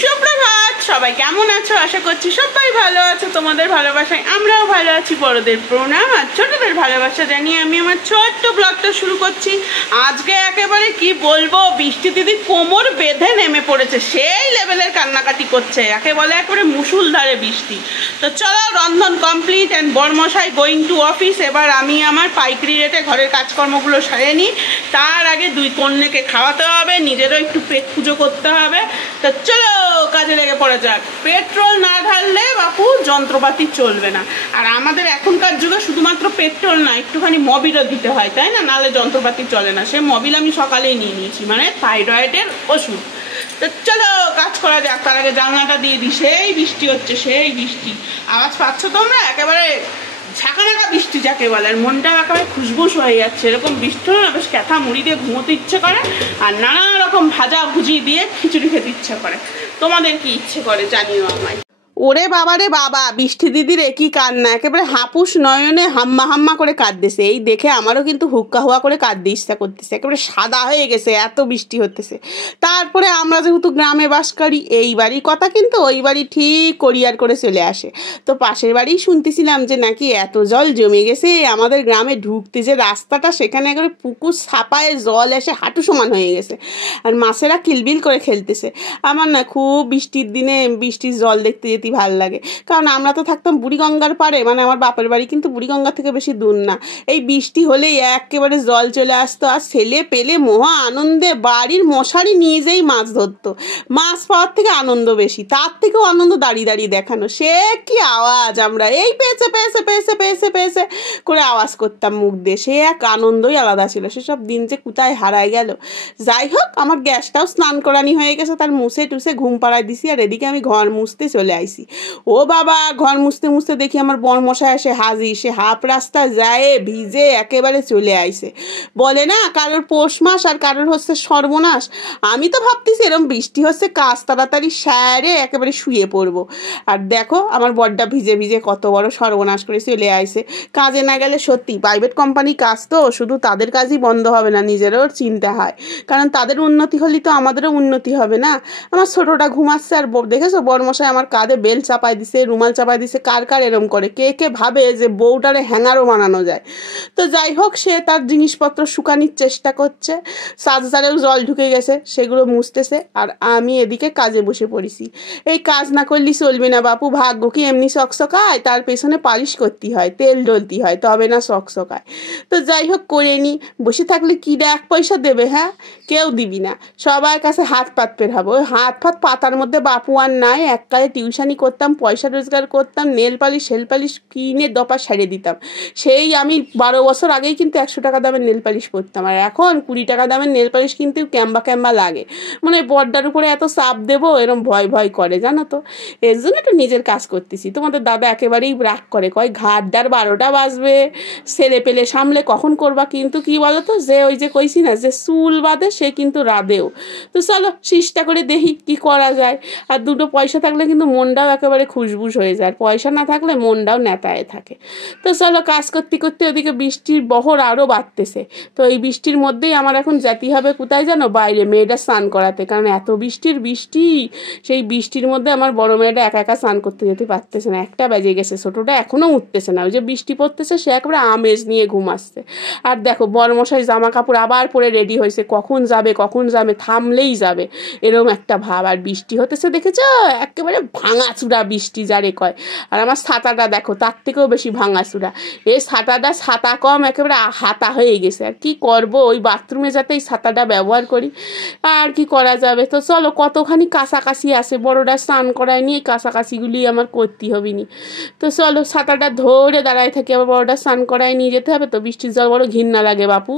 সুপ্রভাত, সবাই কেমন আছো? আশা করছি সবাই ভালো আছো। তোমাদের ভালোবাসায় আমরাও ভালো আছি। বড়দের প্রণাম আর ছোটদের ভালোবাসা জানিয়ে আমি আমার ছোট্ট ব্লগটা শুরু করছি। আজকে একেবারে কি বলবো, বৃষ্টি দিদি কোমর বেঁধে নেমে পড়েছে, সেই লেভেলের কান্নাকাটি করছে, একে বলে একেবারে মুষলধারে বৃষ্টি। তো চলো, রন্ধন কমপ্লিট অ্যান্ড বরমশাই গোয়িং টু অফিস। এবার আমি আমার পাইকারি রেটে ঘরের কাজকর্মগুলো সারিয়ে নিই। তার আগে দুই কন্যাকে খাওয়াতে হবে, নিজেরও একটু পেট পুজো করতে হবে। তো চলো কাজে লেগে পড়া যাক। পেট্রোল না ঢাললে বাপু যন্ত্রপাতি চলবে না। আর আমাদের এখনকার যুগে শুধুমাত্র পেট্রোল না, একটুখানি মবিলও দিতে হয়, তাই না? নাহলে যন্ত্রপাতি চলে না। সে মবিল আমি সকালেই নিয়ে নিয়েছি, মানে থাইরয়েডের ওষুধ। তো চলো কাজ করা যাক। তার আগে জানলাটা দিয়ে দিই। সেই বৃষ্টি হচ্ছে, সেই বৃষ্টি। আওয়াজ পাচ্ছ তোমরা? একেবারে ঝাঁকানাকা বৃষ্টি যাকে বলে। আর মনটা একেবারে খুশবুস হয়ে যাচ্ছে। এরকম বৃষ্টি হলে না বেশ ক্যাথা মুড়ি দিয়ে ঘুমোতে ইচ্ছে করে, আর নানা রকম ভাজা ভুজি দিয়ে খিচুড়ি খেতে ইচ্ছে করে। তোমাদের কি ইচ্ছে করে জানিও আমায়। ওরে বাবা রে বাবা, বৃষ্টি দিদির একই কান্না, একেবারে হাপুস নয়নে হাম্মা হাম্মা করে কাঁদতেছে। এই দেখে আমারও কিন্তু হুক্কা হুয়া করে কাঁদতে ইচ্ছা করতেছে, একেবারে সাদা হয়ে গেছে, এত বৃষ্টি হতেছে। তারপরে আমরা যেহেতু গ্রামে বাস করি, এই বাড়ির কথা কিন্তু ওই বাড়ি ঠিক কোরিয়ার করে চলে আসে। তো পাশের বাড়ি শুনতেছিলাম যে নাকি এত জল জমে গেছে আমাদের গ্রামে ঢুকতে যে রাস্তাটা, সেখানে একেবারে পুকুর ছাপায় জল এসে হাঁটু সমান হয়ে গেছে, আর মাছেরা কিলবিল করে খেলতেছে। আমার না খুব বৃষ্টির দিনে বৃষ্টির জল দেখতে যেতে ভাল লাগে, কারণ আমরা তো থাকতাম বুড়িগঙ্গার পাড়ে, মানে আমার বাপের বাড়ি কিন্তু বুড়িগঙ্গা থেকে বেশি দূর না। এই বৃষ্টি হলেই একেবারে জল চলে আসতো, আর ছেলে পেলে মহা আনন্দে বাড়ির মশারি নিয়ে যেই মাছ ধরতো। মাছ পাওয়ার থেকে আনন্দ বেশি, তার থেকেও আনন্দ দাঁড়িয়ে দাঁড়িয়ে দেখানো। সে কি আওয়াজ, আমরা এই পেয়েছে পেয়েছে পেয়েছে পেয়েছে পেয়েছে করে আওয়াজ করতাম মুখ দিয়ে, সে এক আনন্দই আলাদা ছিল। সেসব দিন যে কোথায় হারায় গেল। যাই হোক, আমার গ্যাসটাও স্নান করানি হয়ে গেছে, তার মুছে টুসে ঘুম পাড়ায় দিছি, আর এদিকে আমি ঘর মুছতে চলে আইছি। ও বাবা, ঘর মুছতে মুছতে দেখি আমার বরমশাই এসে হাজির। সে হাফ রাস্তা যায় ভিজে একেবারে চলে আইছে। বলে না কারোর পৌষ মাস আর কারোর হচ্ছে সর্বনাশ। আমি তো ভাবতেছি এরকম বৃষ্টি হচ্ছে কাজ তাড়াতাড়ি সারে একেবারে শুয়ে পড়বো, আর দেখো আমার বরটা ভিজে ভিজে কত বড় সর্বনাশ করে চলে আইছে। কাজে না গেলে সত্যি, প্রাইভেট কোম্পানি কাজ তো শুধু তাদের কাজই বন্ধ হবে না, নিজেরও চিন্তা হয়, কারণ তাদের উন্নতি হলেই তো আমাদেরও উন্নতি হবে না। আমার ছোটটা ঘুমাচ্ছে, আর দেখেছো বরমশাই আমার কাঁধে বেল চাপাই দিছে, রুমাল চাপাই দিছে। কার কার এরম করে? কে কে ভাবে যে বউটারে হ্যাঙ্গারও বানানো যায়? তো যাই হোক, সে তার জিনিসপত্র শুকানির চেষ্টা করছে। চার্জারেও জল ঢুকে গেছে, সেগুলো মুছতেছে, আর আমি এদিকে কাজে বসে পড়েছি। এই কাজ না করলে চলবে না বাপু। ভাগ্য কি এমনি চকচকায়? তার পেছনে পালিশ করতে হয়, তেল ডলতে হয়, তবে না চকচকায়। তো যাই হোক, করে নি। বসে থাকলে কি এক পয়সা দেবে? হ্যাঁ, কেউ দিবি না। সবার কাছে হাত পাত পেরাবো। ওই হাত ফাত পাতার মধ্যে বাপু আর নাই। এককালে টিউশনি করতাম, পয়সা রোজগার করতাম, নেল পালিশ হেল পালিশ কিনে দপা সারিয়ে দিতাম। সেই আমি 12 বছর আগেই কিন্তু 100 টাকা দামের নেল পালিশ পরতাম, আর এখন 20 টাকা দামের নেল পালিশ কিন্তু ক্যাম্বা ক্যাম্বা লাগে। মানে বড্ডার উপরে এত চাপ দেবো এরম ভয় ভয় করে, জানো তো। এর জন্য একটু নিজের কাজ করতেছি। তোমাদের দাদা একেবারেই রাগ করে, কয় ঘাটদার 12টা বাজবে, ছেলে পেলে সামলে কখন করবা। কিন্তু কি বলো তো, যে ওই যে কইছি না যে চুল বাঁধে সে কিন্তু রাধেও। তো চলো চেষ্টা করে দেখি কি করা যায়। আর দুটো পয়সা থাকলে কিন্তু মনটাও একেবারে খুশবুস হয়ে যায়, পয়সা না থাকলে মনটাও নেতায় থাকে। তো চলো কাজ করতে করতে ওদিকে বৃষ্টির বহর আরও বাড়তেছে। তো এই বৃষ্টির মধ্যেই আমার এখন যেতে হবে কোথায় জানো? বাইরে মেয়েটা স্নান করাতে, কারণ এত বৃষ্টি। সেই বৃষ্টির মধ্যে আমার বড় মেয়েটা একা একা স্নান করতে যেতে পারতেছে না। 1টা বেজে গেছে, ছোটোটা এখনও উঠতেছে না। ওই যে বৃষ্টি পড়তেছে, সে একেবারে আমেজ নিয়ে ঘুমাচ্ছে। আর দেখো বরমশাই জামা কাপড় আবার পরে রেডি হয়েছে, কখন যাবে কখন যাবে, থামলেই যাবে এরকম একটা ভাব। আর বৃষ্টি হতেছে দেখেছ, একেবারে ভাঙাচুরা বৃষ্টি যারে কয়। আর আমার ছাতাটা দেখো, তার থেকেও বেশি ভাঙাচুরা। এই ছাতাটা ছাতা কম, একেবারে হাতা হয়ে গেছে। আর কি করব, ওই বাথরুমে যাতে এই ছাতাটা ব্যবহার করি, আর কি করা যাবে। তো চলো, কতখানি কাছাকাছি আছে, বড়টা স্নান করায় নিয়ে কাছাকাছিগুলি আমার করতে হবে নি। তো চলো ছাতাটা ধরে দাঁড়ায় থাকি, আবার বড়টা স্নান করায় নিয়ে যেতে হবে। তো বৃষ্টির জল বড় ঘৃণা লাগে বাপু।